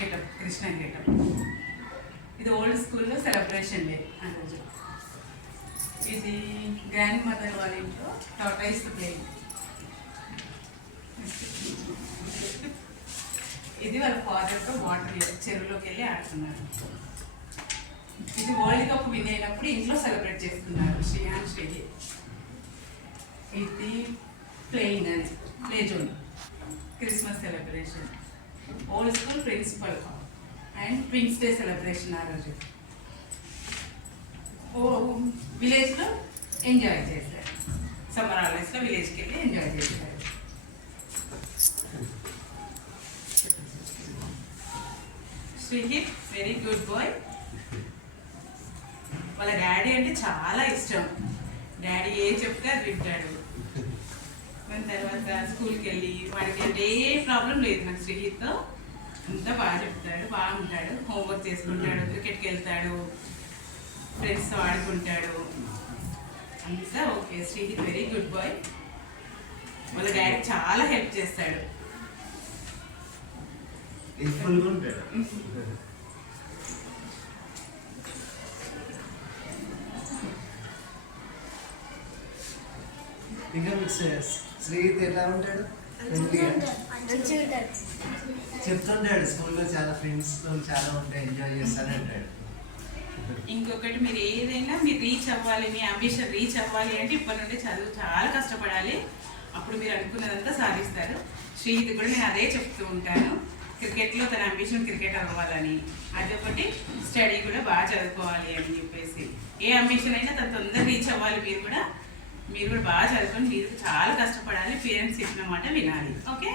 గెటప్, కృష్ణ గెటప్. ఇది ఓల్డ్ స్కూల్లో celebration day ఆ రోజు. ఇది గ్రాండ్ మదర్ వాళ్ళ ఇంట్లో టార్టైస్ ప్లేయింగ్. ఇది వాళ్ళ ఫాదర్తో వాటర్ చెరువులోకి వెళ్ళి ఆడుతున్నారు. ఇది వరల్డ్ కప్ విన్ అయినప్పుడు ఇంట్లో సెలబ్రేట్ చేసుకున్నారు శ్రీయాన్ శ్రీజీ. ఇది ప్లేయింగ్ అని play zone Christmas celebration. Old school principal and twins day celebration ఆ రోజు. విలేజ్లో ఎంజాయ్ చేశారు. సమ్మర్ హాలిడేస్లో విలేజ్కి వెళ్ళి ఎంజాయ్ చేశారు. Srihith very good boy. వాళ్ళ డాడీ అంటే చాలా ఇష్టం. డాడీ ఏ చెప్తే అది వింటాడు. దాని తర్వాత స్కూల్కి వెళ్ళి వాడికి అంటే ఏ ప్రాబ్లం లేదు నాకు శ్రీహిత్తో. అంతా బాగా చెప్తాడు, బాగుంటాడు, హోంవర్క్ చేసుకుంటాడు, క్రికెట్కి వెళ్తాడు, ఫ్రెండ్స్తో ఆడుకుంటాడు, అంతా okay. Srihith very good boy. వాళ్ళ డాడీ చాలా హెల్ప్ చేస్తాడు. ఇంకా మీకు శ్రీహిత్ ఎలా ఉంటాడు? చెప్తుంటాడు స్కూల్లో చాలా ఫ్రెండ్స్తో చాలా ఉంటాయి, ఎంజాయ్ చేస్తాను అంటాడు. ఇంకొకటి, మీరు ఏదైనా మీరు రీచ్ అవ్వాలి, మీ అంబిషన్ రీచ్ అవ్వాలి అంటే ఇప్పటి నుండి చదువు చాలా కష్టపడాలి. అప్పుడు మీరు అనుకున్నదంతా సాధిస్తారు. శ్రీహిత్ కూడా నేను అదే చెప్తూ ఉంటాను. క్రికెట్లో తన అంబిషన్ క్రికెట్ అవ్వాలని, అదొకటి స్టడీ కూడా బాగా చదువుకోవాలి అని చెప్పేసి. ఏ అంబిషన్ అయినా తను తొందరగా రీచ్ అవ్వాలి. మీరు కూడా బాగా చదువుకొని మీరు చాలా కష్టపడాలి. పేరెంట్స్ చెప్పిన మాట వినాలి. ఓకే.